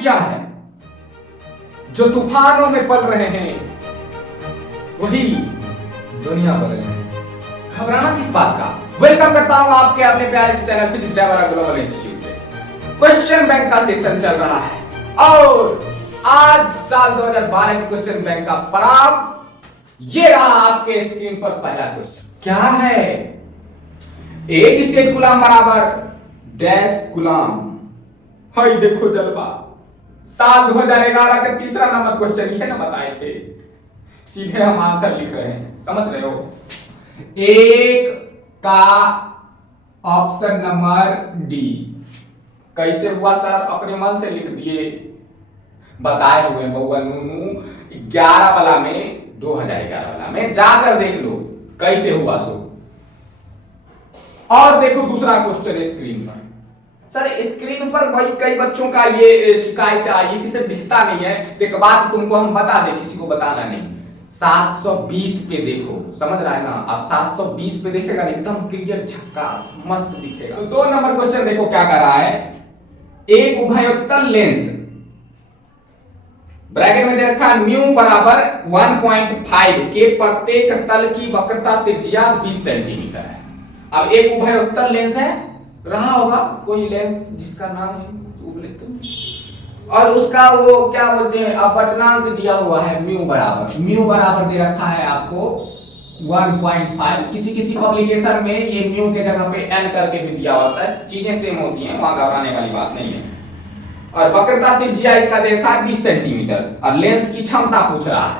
किया है, जो तूफानों में पल रहे हैं वही दुनिया बदल रही है। घबराना किस बात का। वेलकम करता हूं आपके अपने प्यारे से channel physics driver global institute पे। क्वेश्चन बैंक का सेशन चल रहा है और आज साल 2012 के क्वेश्चन बैंक का पड़ाव ये रहा आपके स्क्रीन पर। पहला क्वेश्चन क्या है, एक स्टेट कूलम बराबर डैश कूलम। हाय देखो जलवा, साल 2011 का तीसरा नंबर क्वेश्चन ये ना बताए थे, सीधे हम आंसर लिख रहे हैं, समझ रहे हो। एक का ऑप्शन नंबर डी। कैसे हुआ सर, अपने मन से लिख दिए, बताए हुए बउआ नूनू 11 वाला में 2011 वाला में जाकर देख लो कैसे हुआ सो। और देखो दूसरा क्वेश्चन स्क्रीन पर। सर स्क्रीन पर वही कई बच्चों का ये शिकायत आई कि सर दिखता नहीं है, तो एक बात तुमको हम बता दें, किसी को बताना नहीं। 720 पे देखो, समझ रहा है ना आप, 720 पे देखेगा एकदम क्लियर झक्कास मस्त दिखेगा। तो 2 नंबर क्वेश्चन देखो क्या कर रहा है। एक उभयोत्तल लेंस ब्रैकेट में दे रखा है म्यू बराबर 1.5 के प्रत्येक तल की वक्रता त्रिज्या 20 सेंटीमीटर है। अब एक उभयोत्तल लेंस है, रहा होगा कोई लेंस जिसका नाम है और उसका वो क्या बोलते हैं अपवर्तनांक दिया हुआ है म्यू बराबर दे रखा है आपको 1.5। किसी किसी पब्लिकेशन में ये म्यू के जगह पे n करके भी दिया होता है, चीजें सेम होती हैं, वहां घबराने वाली बात नहीं है। और वक्रता त्रिज्या इसका दे रखा है 20 सेंटीमीटर और लेंस की क्षमता पूछ रहा है,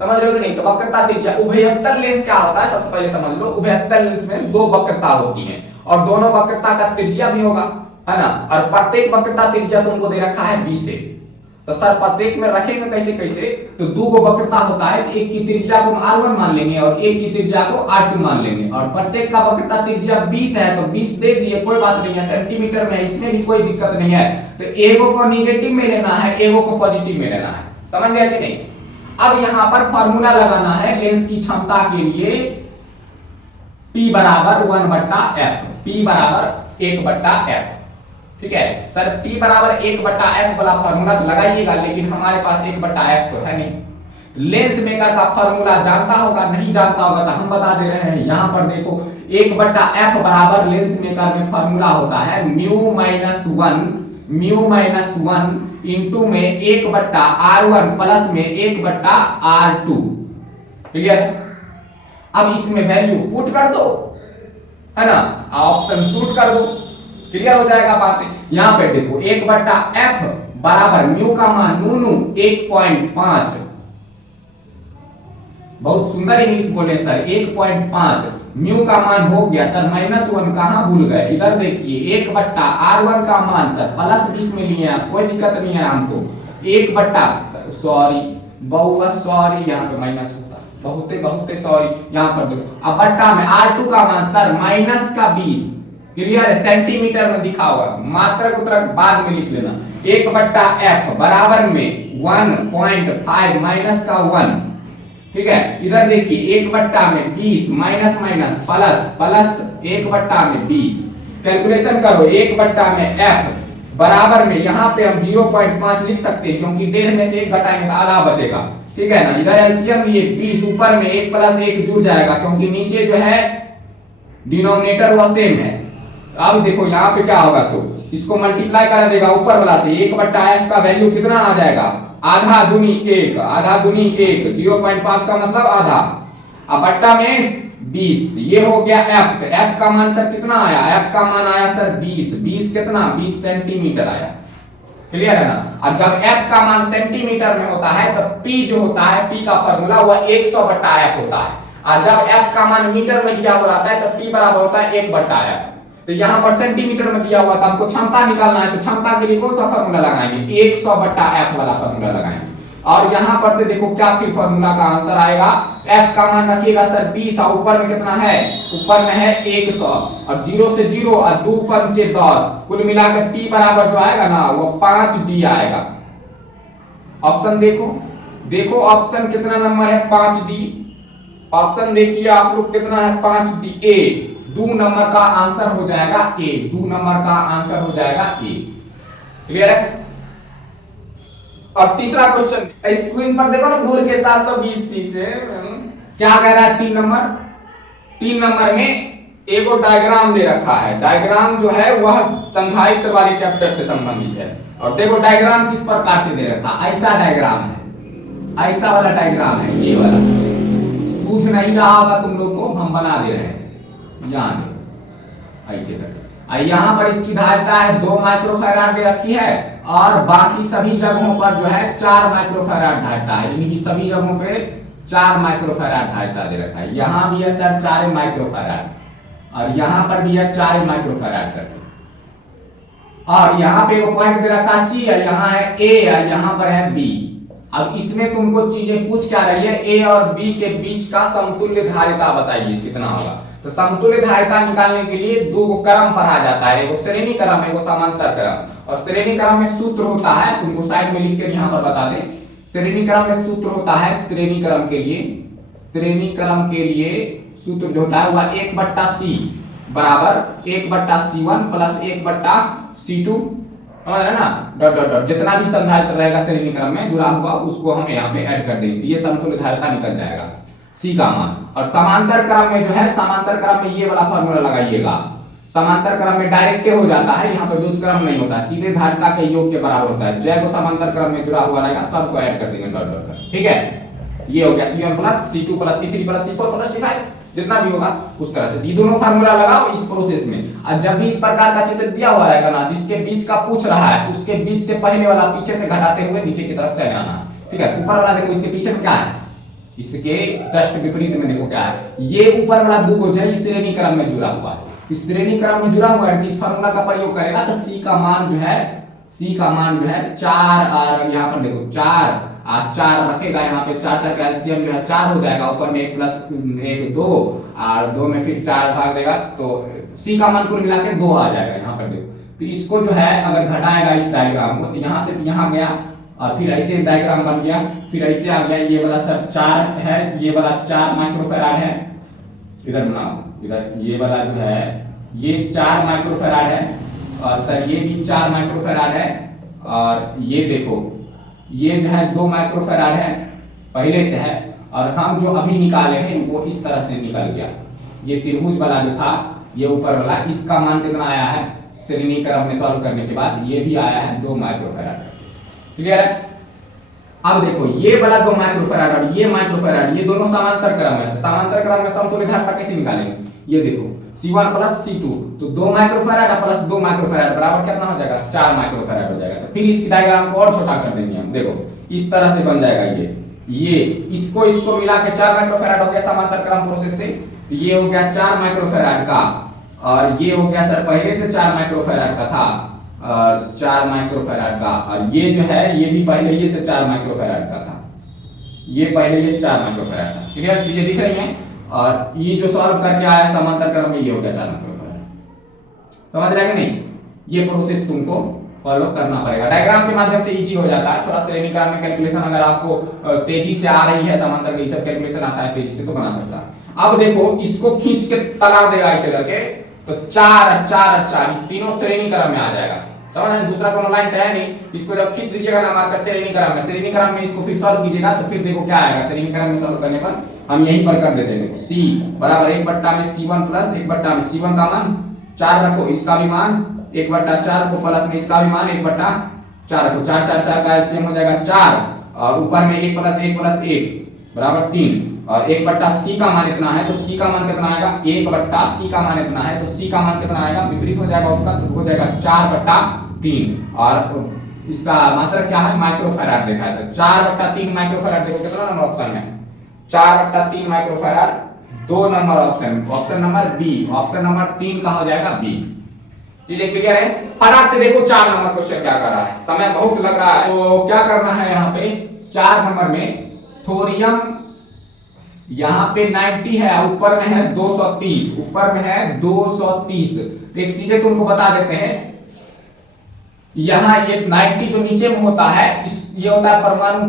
समझ रहे हो कि नहीं। तो वक्रता त्रिज्या, उभयोत्तल लेंस क्या होता है सबसे पहले समझ लो। उभयोत्तल लेंस में 2 वक्रता होती हैं और दोनों वक्रता का त्रिज्या भी होगा, है ना। और प्रत्येक वक्रता त्रिज्या तुमको दे रखा है 20 है। तो सर प्रत्येक में रखेंगे कैसे कैसे, तो 2 वक्रता होता है, तो एक की त्रिज्या को r1 मान लेंगे और एक की त्रिज्या को r2 मान लेंगे और प्रत्येक का वक्रता त्रिज्या 20 है तो 20 दे दिए, कोई बात नहीं है, सेंटीमीटर में इसमें भी कोई दिक्कत नहीं है। तो एगो को नेगेटिव में लेना है, एगो को पॉजिटिव में लेना है, समझ गए कि नहीं। अब यहां पर फॉर्मूला लगाना है लेंस की क्षमता के लिए, P बराबर 1/f, P बराबर 1/f, ठीक है सर। P बराबर 1/f वाला फॉर्मूला तो लगाइएगा, लेकिन हमारे पास 1/f तो है नहीं। लेंस मेकर का फॉर्मूला जानता होगा, नहीं जानता होगा तो हम बता दे रहे हैं। यहां पर देखो 1/f बराबर लेंस मेकर में फॉर्मूला होता है म्यू माइनस 1 इंटू में 1/r1 प्लस में 1/r2, क्लियर है। अब इसमें वैल्यू पुट कर दो, है ना, ऑप्शन शूट कर दो, क्लियर हो जाएगा बात। यहां पे देखो 1/f बराबर म्यू का मान नूनू 1.5, बहुत सुंदर इंग्लिश बोले सर, 1.5 म्यू का मान हो गया सर। -1 कहां भूल गए, इधर देखिए 1/r1 का मान सर प्लस 20 में लिए आप, कोई दिक्कत नहीं है हमको। 1 सॉरी बहुआ सॉरी, यहाँ पे माइनस होता, बहुते सॉरी, यहाँ पर देखो। अब बट्टा में r2 का मान सर -20, क्लियर है, सेंटीमीटर में दिखा हुआ, मात्रक उतरक बाद में लिख लेना। 1/f बराबर में 1.5 माइनस का 1, ठीक है। इधर देखिए 1/20 माइनस प्लस 1/20, कैलकुलेशन करो। 1/f बराबर में यहाँ पे हम 0.5 लिख सकते हैं क्योंकि 1.5 में से 1 घटाएंगे तो आधा बचेगा, ठीक है ना। इधर एलसीएम लिए 20, ऊपर में 1 + 1 जुड़ जाएगा क्योंकि नीचे जो है डिनोमिनेटर वो सेम है। अब देखो यहाँ पे क्या होगा, सो इसको मल्टीप्लाई करा देगा ऊपर वाला से। 1/f का वैल्यू कितना आ जाएगा, आधा दूनी 1, 0.5 का मतलब आधा, अब बट्टा में 20, ये हो गया f। तो f का मान सर कितना आया, f का मान आया सर 20 कितना, 20 सेंटीमीटर आया, क्लियर है ना। अब जब f का मान सेंटीमीटर में होता है तो p जो होता है, p का फॉर्मूला वो 100/f होता है, और जब f का मान मीटर में दिया हुआ रहता है तो p बराबर होता है 1/f। तो यहाँ पर सेंटीमीटर में दिया हुआ था, हमको क्षमता निकालना है, तो क्षमता के लिए कौन सा फॉर्मूला लगाएंगे, 100/f वाला फॉर्मूला लगाएंगे। और यहाँ पर से देखो क्या फिर फॉर्मूला का आंसर आएगा, f का मान रखिएगा सर 20 और ऊपर में कितना है, ऊपर में है 100 और 0 से 0 और 2 पंचे 10, कुल मिलाकर p बराबर जो आएगा ना वो 5d आएगा। ऑप्शन देखो ऑप्शन कितना नंबर है, 5d। ऑप्शन देखिए आप लोग कितना है, 5d, ए 2 नंबर का आंसर हो जाएगा ए, 2 नंबर का आंसर हो जाएगा ए, क्लियर है। अब तीसरा क्वेश्चन स्क्रीन पर देखो ना, घूर के 720 है। क्या कह रहा है 3 नंबर में एगो डायग्राम दे रखा है। डायग्राम जो है वह संधारित्र वाले चैप्टर से संबंधित है। और देखो डायग्राम किस प्रकार से दे रखा, ऐसा डायग्राम है, ऐसा वाला डायग्राम है, ये वाला पूछ नहीं रहा होगा तुम लोग को, हम बना दे रहे हैं। यहाँ देखो ऐसे करके, यहाँ पर इसकी धारिता है 2 माइक्रोफैराड दे रखी है, और बाकी सभी जगहों पर जो है 4 माइक्रोफैराड धारिता है। इन्हीं सभी जगहों पे 4 माइक्रोफैराड धारिता दे रखा है। यहाँ भी है सर 4 माइक्रोफैराड, और यहाँ पर भी है 4 माइक्रोफैराड करके। और यहाँ पे एक पॉइंट दे रखा है सी है, यहाँ है ए और यहाँ पर है बी। अब इसमें तुमको चीजें पूछ क्या रही है, ए और बी के बीच का समतुल्य धारिता बताइए कितना होगा। तो समतुल्य धारिता निकालने के लिए दो क्रम पढ़ा जाता है, एगो श्रेणी क्रम, एगो समांतर क्रम। और श्रेणी क्रम में सूत्र होता है, तुमको साइड में लिख कर यहाँ पर बता दें। श्रेणी क्रम में सूत्र होता है, श्रेणी क्रम के लिए, श्रेणी क्रम के लिए सूत्र जो होता है वह 1/c बराबर 1/c1 प्लस 1/c2, समझ रहे ना, डॉट डॉट डॉट जितना भी संधारित्र रहेगा श्रेणी क्रम में जुड़ा हुआ उसको हम यहाँ पे ऐड कर देंगे, ये समतुल्य धारिता निकल जाएगा सी का मान। और समांतर क्रम में जो है, समांतर क्रम में ये वाला फॉर्मूला लगाइएगा। समांतर क्रम में डायरेक्ट हो जाता है, यहाँ पे व्युत्क्रम नहीं होता है, सीधे धारिता के योग के बराबर होता है। जय को समांतर क्रम में जुड़ा हुआ रहेगा सबको ऐड कर देंगे डॉट डॉट कर, ठीक है। ये हो गया C1 plus C2 plus C3 plus C4 plus C5, जितना भी होगा उस तरह से ये दोनों फार्मूला लगाओ इस प्रोसेस में। और जब भी इस प्रकार का चित्र दिया हुआ रहेगा ना, जिसके बीच का पूछ रहा है उसके बीच से पहले वाला पीछे से घटाते हुए नीचे की तरफ चले आना, ठीक है। ऊपर वाला देखो इसके पीछे क्या है, इसके जस्ट विपरीत में देखो क्या है, ये ऊपर वाला दो जो है इस श्रेणी क्रम में जुड़ा हुआ है, इस श्रेणी क्रम में जुड़ा हुआ है। इस फार्मूला का प्रयोग करेगा तो C का मान जो है, C का मान जो है 4, और यहाँ पर देखो 4 रखेगा, यहाँ पे 4 कैल्शियम जो है 4 हो जाएगा, ऊपर में 1 प्लस 1 2 और 2 में फिर 4 भाग देगा तो C का मान कुल मिला के 2 आ जाएगा। यहाँ पर देखो तो इसको जो है अगर घटाएगा इस डायग्राम को, तो यहाँ से यहाँ गया और फिर ऐसे डायग्राम बन गया, फिर ऐसे आ गया। ये वाला सर 4 है, ये वाला 4 माइक्रोफैराड है, इधर बनाओ, इधर ये वाला जो है ये 4 माइक्रोफैराड है, और सर ये भी 4 माइक्रोफैराड है, और ये देखो ये जो है 2 माइक्रोफैराड है पहले से है, और हम जो अभी निकाले हैं वो इस तरह से निकल गया। ये त्रिभुज वाला जो था ये ऊपर वाला, इसका मान कितना आया है श्रेणी क्रम में सॉल्व करने के बाद, ये भी आया है 2 माइक्रोफैराड। क्लियर है। अब देखो ये वाला 2 माइक्रोफैराड और ये माइक्रोफैराड, ये दोनों समांतर क्रम है। तो समांतर क्रम में समतुल्य धारिता कैसे निकालेंगे, ये देखो C1 प्लस C2, तो 2 माइक्रोफैराड प्लस 2 माइक्रोफैराड बराबर कितना हो जाएगा, 4 माइक्रोफैराड हो जाएगा। तो फिर इस डायग्राम को और छोटा कर देंगे हम, देखो इस तरह से बन जाएगा। ये इसको मिला के 4 माइक्रोफैराड हो गया समांतर क्रम प्रोसेस से, तो ये हो गया 4 माइक्रोफैराड का, और ये हो गया सर पहले से 4 माइक्रोफैराड का था, और 4 माइक्रोफैराड का, और ये जो है ये भी पहले ये से 4 माइक्रोफैराड का था, ये पहले ये 4 माइक्रोफैराड था। क्लियर, चीजें दिख रही हैं। और ये जो सॉल्व करके आया समांतर क्रम में ये हो गया 4 माइक्रोफैराड। समझ रहे हैं कि नहीं, ये प्रोसेस तुमको फॉलो करना पड़ेगा। डायग्राम के माध्यम से इजी हो जाता है, थोड़ा श्रेणी क्रम में कैलकुलेशन अगर आपको तेजी से आ रही है, समांतर का सब कैलकुलेशन आता है तेजी से तो बना सकता है। अब देखो इसको खींच के तला देगा ऐसे करके, तो 4 4 4 इस तीनों श्रेणी क्रम में आ जाएगा। समझ रहे, दूसरा कोनो लाइन तो है नहीं। इसको जब खींच दीजिएगा ना मार्कर श्रेणी क्रम में, श्रेणी क्रम में इसको फिर सॉल्व कीजिएगा तो फिर देखो क्या आएगा। श्रेणी क्रम में सॉल्व करने पर हम यहीं पर कर देते हैं, C बराबर 1 में C1 प्लस 1 में C1 का मान 4 रखो, इसका भी मान 1/4 को प्लस में इसका भी मान 1/4 रखो, 4 4 4 का एलसीएम हो जाएगा 4, और ऊपर में 1 प्लस 1 बराबर 3, और 1/c का मान इतना है तो C का मान कितना आएगा, 1/c का मान इतना है तो C का मान कितना आएगा, विपरीत हो जाएगा उसका, तो हो जाएगा 4/3। और इसका मात्रक क्या है, माइक्रोफैराड देखा है, तो 4/3 माइक्रोफैराड देखो कितना नंबर ऑप्शन में, 4/3 microfarad 2 number option, option number B, option number 3 का हो जाएगा बी। चीजें क्लियर है। फटाक से देखो 4 नंबर क्वेश्चन क्या कर रहा है, समय बहुत लग रहा है, तो क्या करना है यहाँ पे 4 नंबर में थोरियम, यहाँ पे 90 है, ऊपर में है 230, ऊपर में है 230। एक चीजें तुमको बता देते हैं, यहाँ ये 90 जो नीचे में होता है ये होता है परमाणु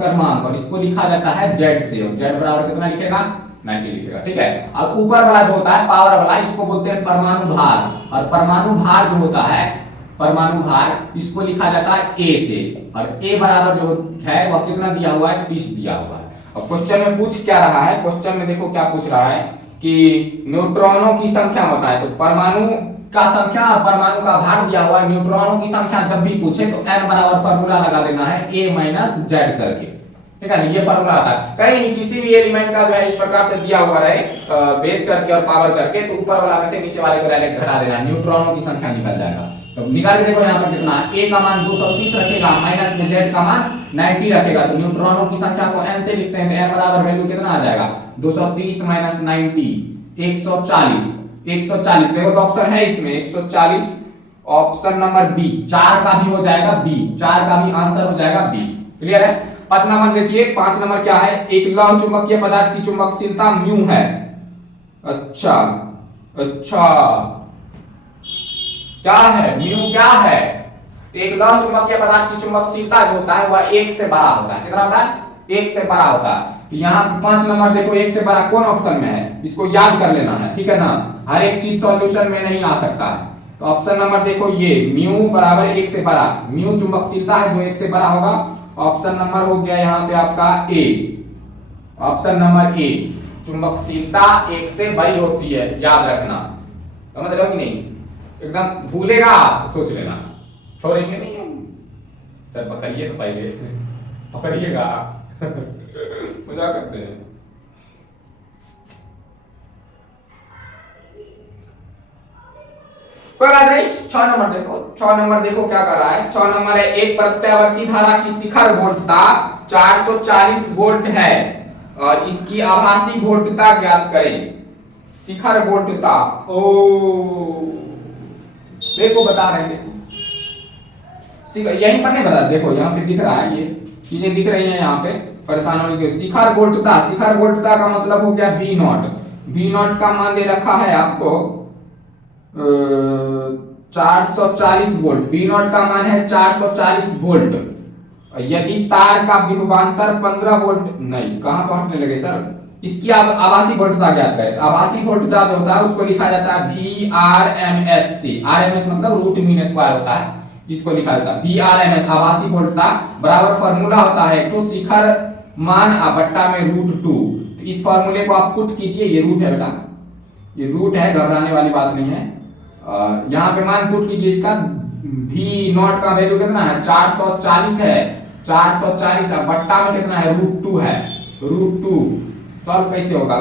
क्रमांक, और इसको लिखा जाता है Z से, और Z बराबर कितना लिखेगा, 90 लिखेगा, ठीक है। अब ऊपर वाला जो होता है पावर वाला, इसको बोलते हैं परमाणु भार, और परमाणु भार जो होता है, परमाणु भार, इसको लिखा जाता है ए से, और ए बराबर जो है वह कितना दिया हुआ है, 30 दिया हुआ है। और क्वेश्चन में पूछ क्या रहा है, क्वेश्चन में देखो क्या पूछ रहा है कि न्यूट्रॉनों की संख्या बताएं। तो परमाणु का संख्या और परमाणु का भार दिया हुआ है, न्यूट्रॉनों की संख्या जब भी पूछे तो n बराबर फॉर्मूला लगा देना है a माइनस जेड करके, ठीक है ना, ये फॉर्मूला आता है। कहीं भी किसी भी एलिमेंट का जो है इस प्रकार से दिया हुआ रहे बेस करके और पावर करके, तो ऊपर वाला में से नीचे वाले को डायरेक्ट घटा देना है, न्यूट्रॉनों की संख्या निकल जाएगा। तो निकाल के देखो यहाँ पर कितना है, a का मान 230 रखेगा, माइनस में z का मान 90 रखेगा, तो न्यूट्रॉनों की संख्या को n से लिखते हैं, तो n बराबर वैल्यू कितना आ जाएगा, 230 माइनस 90 140। 140 देखो तो ऑप्शन है इसमें 140, ऑप्शन नंबर बी, 4 का भी हो जाएगा बी, 4 का भी आंसर हो जाएगा बी। क्लियर है। 5 नंबर देखिए, 5 नंबर क्या है, एक लौह चुंबकीय पदार्थ की चुंबकशीलता म्यू है। अच्छा अच्छा, क्या है म्यू, क्या है, एक लौह चुंबकीय पदार्थ की चुंबकशीलता जो होता है वह 1 से बड़ा होता है। कितना होता है, 1 से बड़ा होता है। यहाँ 5 नंबर देखो 1 से बड़ा कौन ऑप्शन में है, इसको याद कर लेना है, ठीक है ना, हर एक चीज सॉल्यूशन में नहीं आ सकता है। तो ऑप्शन नंबर देखो ये म्यू बराबर 1 से बड़ा, म्यू चुंबकशीलता है जो 1 से बड़ा होगा। ऑप्शन नंबर हो गया यहाँ पे आपका ए, ऑप्शन नंबर ए, चुंबकशीलता 1 से बड़ी होती है, याद रखना, समझ रहे हो कि नहीं, एकदम भूलेगा आप, सोच लेना, छोड़ेंगे नहीं हम। सर पकड़िए तो पहले पकड़िएगा मजाक करते हैं। कोई बात नहीं। 6 नंबर देखो, 6 नंबर देखो क्या कर रहा है, 6 नंबर है, एक प्रत्यावर्ती धारा की शिखर वोल्टता 440 वोल्ट है और इसकी आभासी वोल्टता ज्ञात करें। शिखर वोल्टता, ओ देखो बता रहे हैं, देखो यहीं पर नहीं बता, देखो यहाँ पे दिख रहा है, ये चीजें दिख रही हैं यहाँ पे, परेशान होने की। शिखर वोल्टता, शिखर वोल्टता का मतलब हो गया V नॉट, V नॉट का मान दे रखा है आपको 440 वोल्ट, V नॉट का मान है 440 वोल्ट। यदि तार का विभवांतर 15 वोल्ट, नहीं कहां पहुंचने लगे सर, इसकी आभासी वोल्टता ज्ञात करें। आभासी वोल्टता जो होता है उसको लिखा जाता है VRMS से, RMS मतलब रूट मीन स्क्वायर होता है, इसको लिखा जाता है VRMS, आभासी वोल्टता बराबर फॉर्मूला होता है तो शिखर मान बट्टा में √2। तो इस फॉर्मूले को आप पुट कीजिए, ये रूट है बेटा, ये रूट है, घबराने वाली बात नहीं है। यहाँ पे मान पुट कीजिए, इसका V नॉट का वैल्यू कितना है, 440 है, 440 और बट्टा में कितना है, √2 है, √2। सॉल्व कैसे होगा,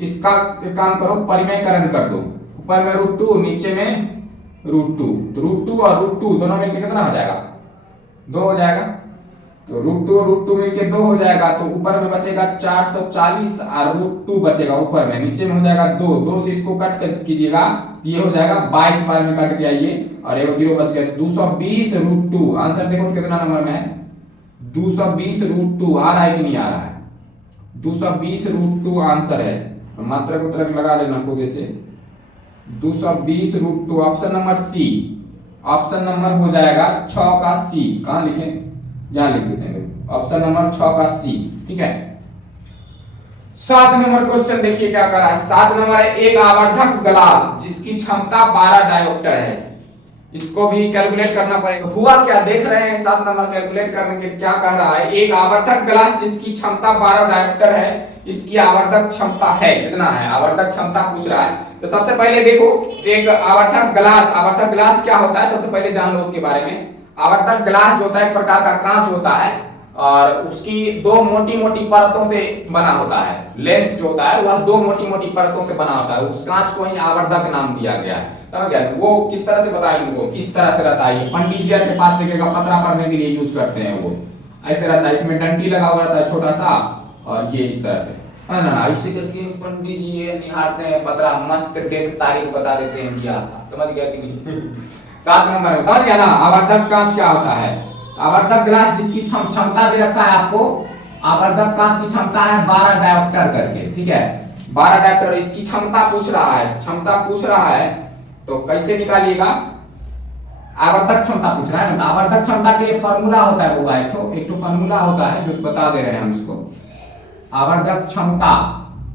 इसका एक काम करो, परिमेयकरण कर दो, ऊपर में √2 नीचे में √2, तो √2 और √2 दोनों मिलकर कितना हो जाएगा, 2 हो जाएगा। तो √2 और √2 मिलके 2 हो जाएगा, तो ऊपर में बचेगा 440 और √2 बचेगा ऊपर में, नीचे में हो जाएगा 2, 2 से इसको कट कीजिएगा, ये हो जाएगा 22 बार में कट गया ये, और एक 0 बच गया, तो 220 √2। आंसर देखो कितना नंबर में है, 220 √2 आ रहा है कि नहीं आ रहा है, 220 √2 आंसर है। मात्रक उतरक लगा लेना खुद से, 220 √2, option number C, option number हो जाएगा 6 का सी, कहां लिखें, यहां लिख देते हैं, ऑप्शन नंबर 6 का सी, ठीक है। 7 नंबर क्वेश्चन देखिए क्या कर रहा है, 7 नंबर है, एक आवर्धक ग्लास जिसकी क्षमता 12 डायोप्टर है, इसको भी कैलकुलेट करना पड़ेगा। हुआ क्या देख रहे हैं, 7 नंबर कैलकुलेट करने के क्या कह रहा है, एक आवर्धक ग्लास जिसकी क्षमता 12 डायोप्टर है, इसकी आवर्धक क्षमता है कितना है, आवर्धक क्षमता पूछ रहा है। तो सबसे पहले देखो एक आवर्धक ग्लास क्या होता है, सबसे पहले जान लो उसके बारे में। आवर्धक ग्लास जो होता है एक प्रकार का कांच होता है और उसकी 2 मोटी मोटी परतों से बना होता है, लेंस जो होता है वह 2 मोटी मोटी परतों से बना होता है, उस कांच को ही आवर्धक नाम दिया गया है, समझ गया। वो किस तरह से बताएं तुमको, इस तरह से रहता है, पंडित जी के पास देखेगा पतरा पढ़ने के लिए यूज करते हैं, वो ऐसे रहता है, इसमें डंटी लगा हुआ रहता है छोटा सा, और ये इस तरह से है ना, ऐसे करके पंडित जी ये निहारते हैं पतरा, मस्त डेट तारीख बता देते हैं क्या, समझ गया कि नहीं 7 नंबर में समझ गया ना। आवर्धक कांच क्या होता है, आवर्धक ग्लास जिसकी क्षमता दे रखा है आपको, आवर्धक कांच की क्षमता है 12 डायोप्टर करके, ठीक है, 12 डायोप्टर, इसकी क्षमता पूछ रहा है, क्षमता पूछ रहा है, तो कैसे निकालिएगा, आवर्धक क्षमता पूछ रहा है, तो आवर्धक क्षमता के लिए फॉर्मूला होता है, वो एक तो फॉर्मूला होता है जो बता दे रहे हैं हम इसको, आवर्धक क्षमता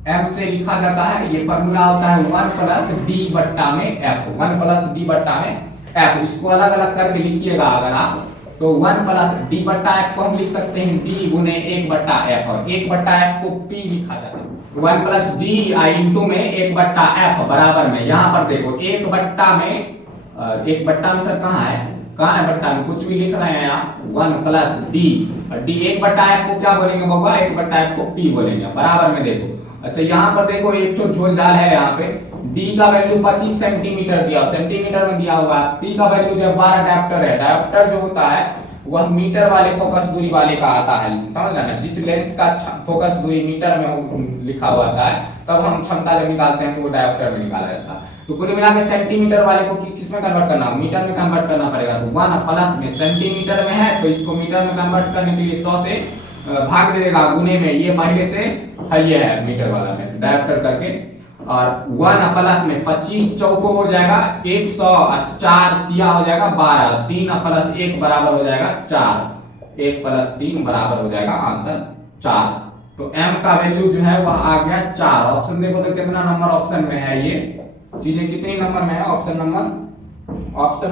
m से लिखा जाता है, ये फॉर्मूला होता है 1 + d/f, 1 + d/f एफ, इसको अलग अलग करके लिखिएगा अगर आप तो 1 प्लस डी बट्टा एफ को हम लिख सकते हैं डी गुने 1 बट्टा एफ, और 1 बट्टा एफ को पी लिखा जाता है। 1 प्लस डी इंटू में 1 बट्टा एफ बराबर में, यहाँ पर देखो 1 बट्टा में 1 बट्टा में सर कहाँ है बट्टा में, कुछ भी लिख रहे हैं आप 1 प्लस डी, और डी 1 बट्टा एफ को क्या बोलेंगे बउआ, 1 बट्टा एफ को पी बोलेंगे, बराबर में देखो। अच्छा यहाँ पर देखो एक तो झोलझाल है, यहाँ पे डी का वैल्यू 25 सेंटीमीटर दिया, सेंटीमीटर में दिया हुआ है, पी का वैल्यू जो 12 डायप्टर है, डायप्टर जो होता है वह मीटर वाले फोकस दूरी वाले का आता है, समझ रहे ना, जिस लेंस का फोकस दूरी मीटर में लिखा हुआ आता है तब हम क्षमता जब निकालते हैं तो वो डायप्टर में निकाला जाता है। तो कुल मिला के सेंटीमीटर वाले को किस में कन्वर्ट करना, मीटर में कन्वर्ट करना पड़ेगा, तो 1 प्लस में सेंटीमीटर में है तो इसको मीटर में कन्वर्ट करने के लिए 100 से भाग दे देगा, गुने में ये पहले से है, ये है मीटर वाला में डायप्टर करके, और 1 प्लस में 25 चौको हो जाएगा 100, 4 तिया हो जाएगा 12, 3 प्लस 1 बराबर हो जाएगा 4, 1 प्लस 3 बराबर हो जाएगा आंसर 4। तो m का वैल्यू जो है वह आ गया 4। ऑप्शन देखो तो कितना नंबर ऑप्शन में है, ये चीजें कितनी नंबर में है, ऑप्शन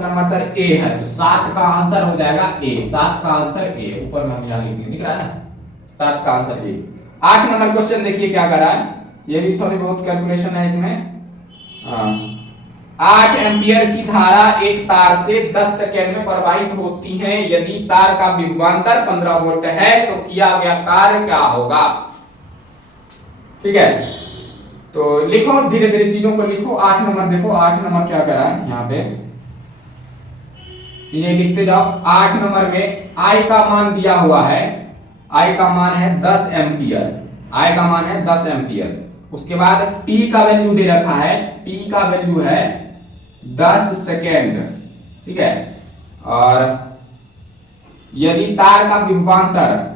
नंबर सर ए है, तो 7 का आंसर हो जाएगा ए, 7 का आंसर ए, ऊपर में हम यहाँ लिख दिए, दिख रहा है ना, 7 का आंसर ए। 8 नंबर क्वेश्चन देखिए क्या कर रहा है, ये भी थोड़ी बहुत कैलकुलेशन है इसमें। 8 एम्पियर की धारा एक तार से 10 सेकेंड में प्रवाहित होती है, यदि तार का विभवांतर 15 वोल्ट है तो किया गया कार्य क्या होगा। ठीक है, तो लिखो धीरे धीरे चीजों को लिखो। 8 नंबर देखो, 8 नंबर क्या कर रहा है यहाँ पे, ये लिखते जाओ। 8 नंबर में आई का मान दिया हुआ है, आई का मान है 10 एम्पियर, आई का मान है 10 एम्पियर। उसके बाद टी का वैल्यू दे रखा है, टी का वैल्यू है 10 सेकेंड, ठीक है, और यदि तार का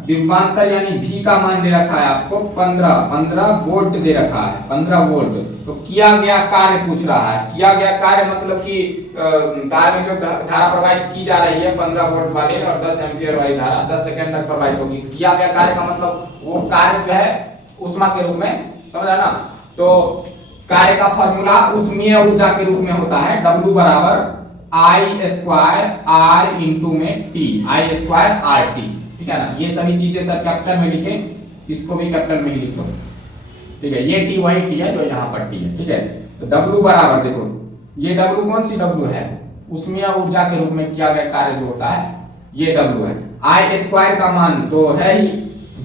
विभवांतर यानी भी का मान दे रखा है आपको 15 वोल्ट दे रखा है, 15 वोल्ट। तो किया गया कार्य पूछ रहा है, किया गया कार्य मतलब कि तार में जो धारा प्रवाहित की जा रही है 15 वोल्ट वाली और 10 एम्पियर वाली धारा 10 सेकेंड तक प्रवाहित होगी। किया गया कार्य का मतलब वो कार्य जो है ऊष्मा के रूप में, समझा ना। तो कार्य का फॉर्मूला ऊष्मीय ऊर्जा के रूप में होता है W बराबर I स्क्वायर R इंटू में T, I स्क्वायर RT, ठीक है ना। ये सभी चीजें सर कैपिटल में लिखें, इसको भी कैपिटल में ही लिखो, ठीक है। ये T वही T है जो यहाँ पर T है, ठीक है। तो W बराबर देखो, ये W कौन सी W है, ऊष्मीय ऊर्जा के रूप में किया गया कार्य जो होता है ये W है। I स्क्वायर का मान तो है ही,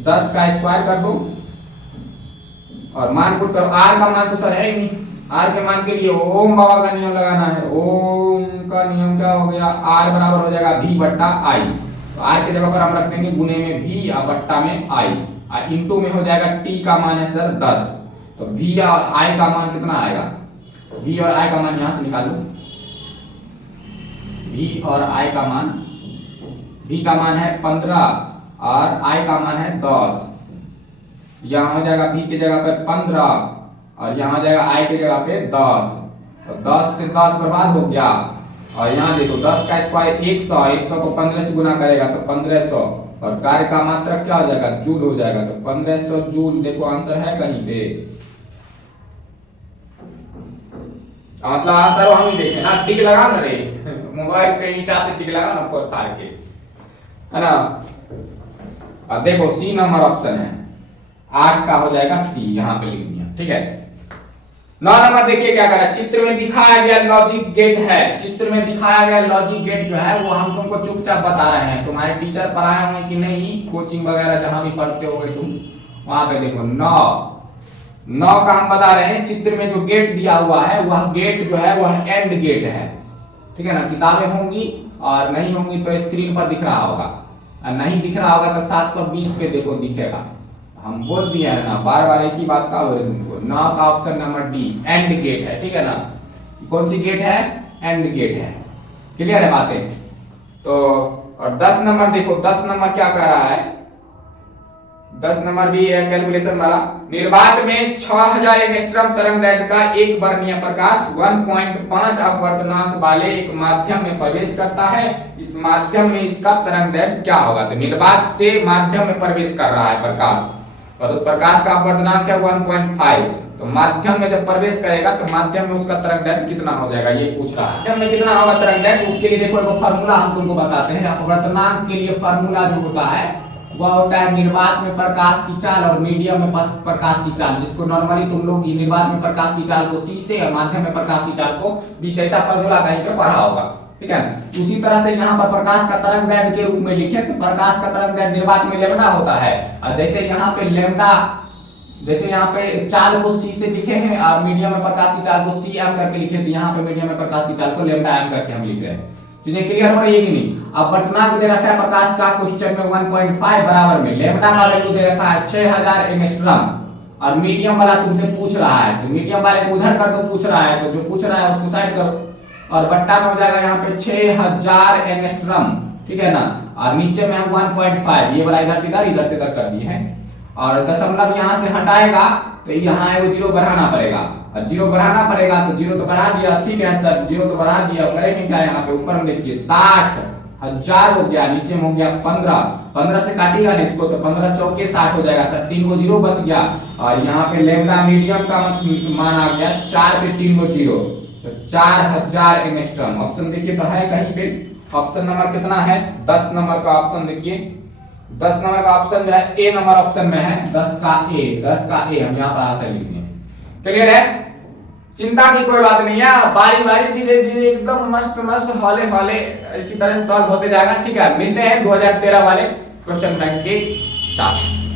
10 का स्क्वायर कर दो और मान पुट करो। R का मान तो सर है ही नहीं, R के मान के लिए ओम बाबा का नियम लगाना है। ओम का नियम क्या हो गया, R बराबर हो जाएगा V बट्टा I। तो R की जगह पर हम रख देंगे गुने में V और बट्टा में I, इंटू में हो जाएगा T का मान है सर 10। तो V और I का मान कितना आएगा, V और I का मान यहां से निकालो। V और I का मान, V का मान है 15 और I का मान है 10। यहाँ हो जाएगा V की जगह पे 15 और यहाँ जाएगा I की जगह पे 10। तो 10 से 10 बर्बाद हो गया, और यहाँ देखो 10 का स्क्वायर 100, 100 को 15 से गुना करेगा तो 1500, और कार्य का मात्रक क्या हो जाएगा, जूल हो जाएगा। तो 1500 जूल देखो आंसर है कहीं पे, मतलब आंसर हम ही देखे ना, टिक लगा ना रे मोबाइल पे ईटा से टिक लगा ना फोर फार के, है ना। अब देखो सी नंबर ऑप्शन है, 8 का हो जाएगा सी, यहाँ पे लिख दिया, ठीक है। 9 नंबर देखिए क्या कर रहा है, चित्र में दिखाया गया लॉजिक गेट है, चित्र में दिखाया गया लॉजिक गेट जो है वो हम तुमको चुपचाप बता रहे हैं। तुम्हारे टीचर पढ़ाए होंगे कि नहीं, कोचिंग वगैरह जहां भी पढ़ते होगे तुम, वहां पे देखो 9 का हम बता रहे हैं। चित्र में जो गेट दिया हुआ है वह गेट जो है वह एंड गेट है, ठीक है ना। किताबें होंगी और नहीं होंगी तो स्क्रीन पर दिख रहा होगा, और नहीं दिख रहा होगा तो 720 पे देखो दिखेगा। हम बोल दिए है ना, बार बार एक ही बात का हो रही तुमको। 9 का option number D and gate है, ठीक है ना। कौन सी गेट है, एंड गेट है, क्लियर है बातें। तो और 10 नंबर देखो, 10 नंबर क्या कह रहा है, 10 नंबर भी है कैलकुलेशन वाला। निर्वात में 6000 एंगस्ट्रॉम तरंगदैर्घ्य का एक वर्णीय प्रकाश 1.5 अपवर्तनांक वाले एक माध्यम में प्रवेश करता है, इस माध्यम में इसका तरंगदैर्घ्य क्या होगा। तो निर्वात से माध्यम में प्रवेश कर रहा है प्रकाश, और उस प्रकाश का अपवर्तनांक है 1.5। तो माध्यम में जब प्रवेश करेगा तो माध्यम में उसका तरंगदैर्घ्य कितना हो जाएगा, ये पूछ रहा है। माध्यम में कितना होगा तरंगदैर्घ्य, उसके लिए देखो एक फार्मूला हम तुमको बताते हैं। अपवर्तनांक के लिए फार्मूला जो होता है वह होता है निर्वात में प्रकाश की चाल और मीडियम में प्रकाश की चाल, जिसको नॉर्मली तुम लोग निर्वात में प्रकाश की चाल को c से और माध्यम में प्रकाश की चाल को b से, ऐसा फार्मूला कहीं पे पढ़ा होगा, ठीक है। उसी तरह से यहाँ पर प्रकाश का तरंगदैर्घ्य के रूप में लिखे तो प्रकाश का तरंगदैर्घ्य निर्वात में लैम्डा होता है, और जैसे यहाँ पे लैम्डा, जैसे यहाँ पे चाल को c से लिखे हैं और मीडियम में प्रकाश की चाल को cm करके लिखे, तो यहाँ पे मीडियम में प्रकाश की चाल को लैम्डा m करके हम लिख रहे हैं। चीजें क्लियर हो रही है कि नहीं। अब वर्तमान दे रखा है प्रकाश का क्वेश्चन में 1.5 बराबर में लैम्डा का वैल्यू दे रखा है 6000 एंगस्ट्रॉम, और मीडियम वाला तुमसे पूछ रहा है, तो मीडियम वाले को उधर कर दो, पूछ रहा है तो जो पूछ रहा है उसको साइड करो, और बट्टा में हो जाएगा यहाँ पे 6000 एंगस्ट्रॉम, ठीक है ना, और नीचे में है 1.5, ये वाला इधर से इधर कर दिए हैं, और दशमलव यहाँ से हटाएगा तो यहाँ है वो जीरो बढ़ाना पड़ेगा, और जीरो बढ़ाना पड़ेगा तो जीरो तो बढ़ा दिया, ठीक है सर, जीरो तो बढ़ा दिया, करेंगे क्या यहाँ पे ऊपर में देखिए 60,000 हो गया, नीचे में हो गया 15 से काटेगा ना इसको तो 15 चौके 60 हो जाएगा सर, 3 को जीरो बच गया, और यहाँ पे लैम्डा मीडियम का मान आ गया 4 पे 3 को जीरो, तो 4000 एंगस्ट्रॉम। ऑप्शन देखिए तो है कहीं पे, ऑप्शन नंबर कितना है, 10 नंबर का ऑप्शन देखिए, 10 नंबर का ऑप्शन जो है ए नंबर ऑप्शन में है, 10 का ए हम यहाँ पर आंसर लिख देंगे। क्लियर है, चिंता की कोई बात नहीं है, बारी बारी धीरे धीरे एकदम मस्त मस्त हौले हौले इसी तरह से सॉल्व होते जाएगा, ठीक है। मिलते हैं 2013 वाले क्वेश्चन बैंक के साथ।